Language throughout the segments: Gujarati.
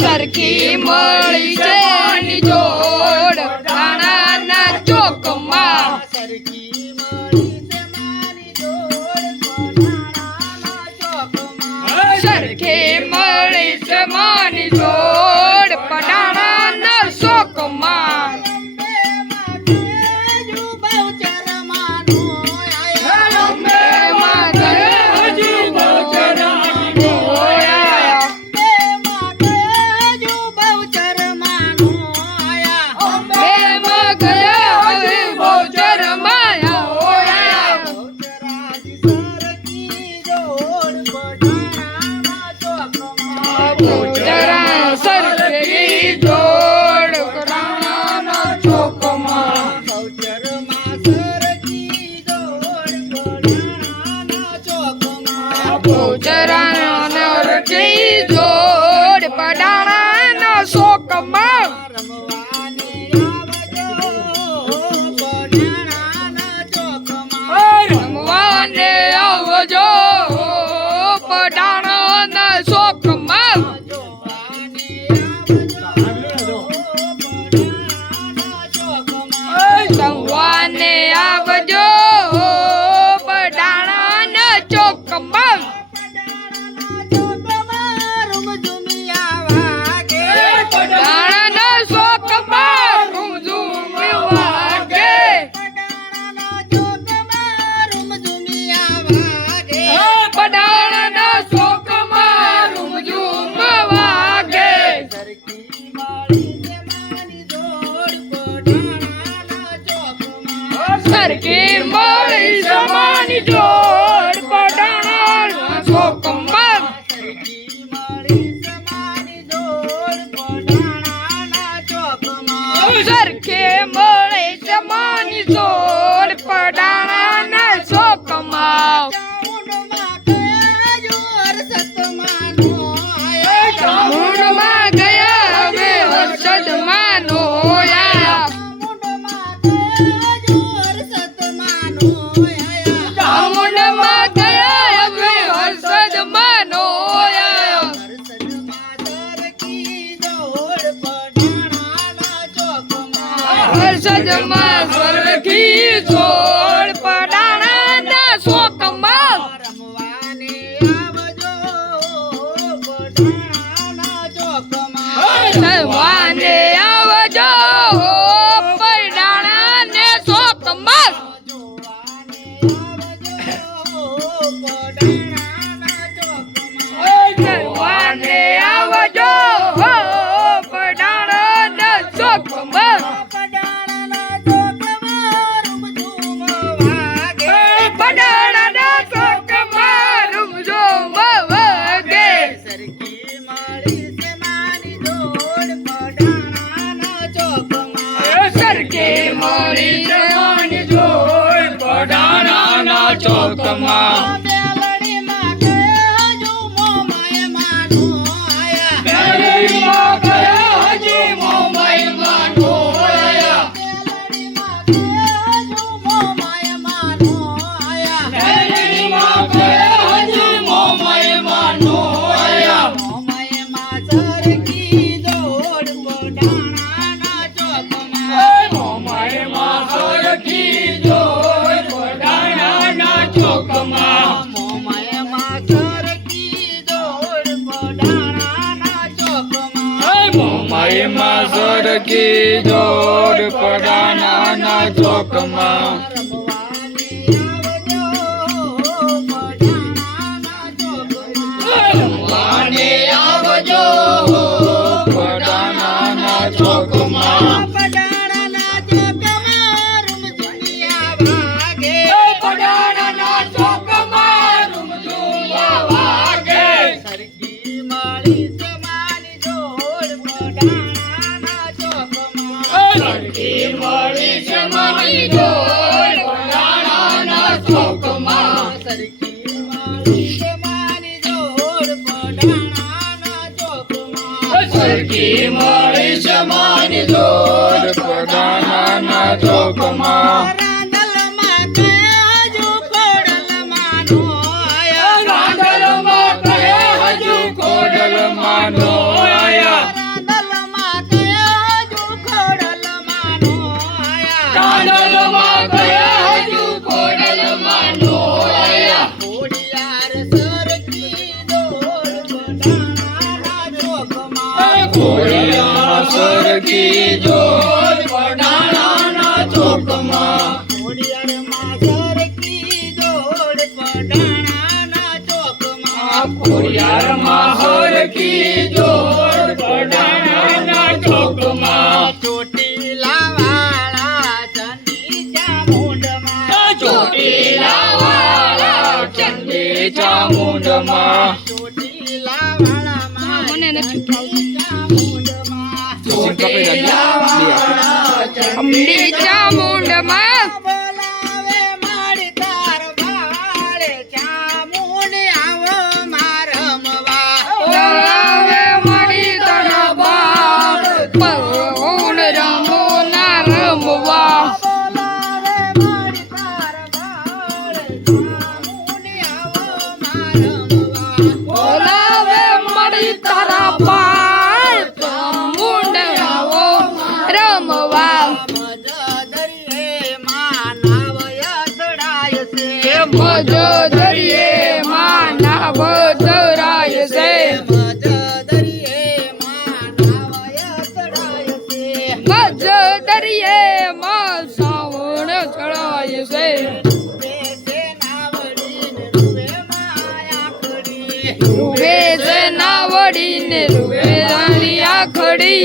સરખી મળી જવાની જોડ. ખાણાના ચોકમાં સરખી મળી છે મારી જોડ સરખી મળી છે જોડ. Boom. મહિમા સ્વર્ગી જોડ પડાના ચોકમાં. ચોકમાં સરખી મારી મારી જોડ પડાણાના ચોકમાં. ચોકમાં ખોડિયાર માહોર કી જોડ પડાણા ચોકમાં. ચોટીલા વાળા ચંદીચા મુંડમાં ચોટીલા વાળા ચંદીચા મુંડમાં ચોટીલા વાળા મને નથી ખાવું Ambil jamu. રૂવે જના વડીને રૂવે રાણી આખડી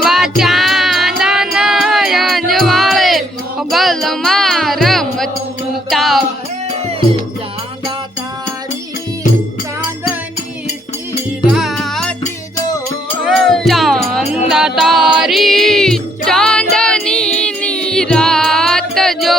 એવા ચાંદન અંજવાળે ગલ માર મચતા. ચાંદ તારી ચાંદની ની રાત જો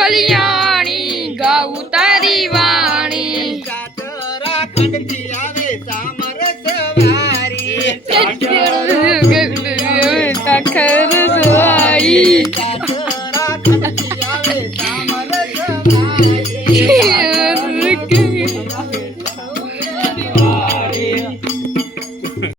કલ્યાણી ગાઉ તારી વાણી. કાતરા ખંડથી આવે સામર સવારી. કખર સવાઈ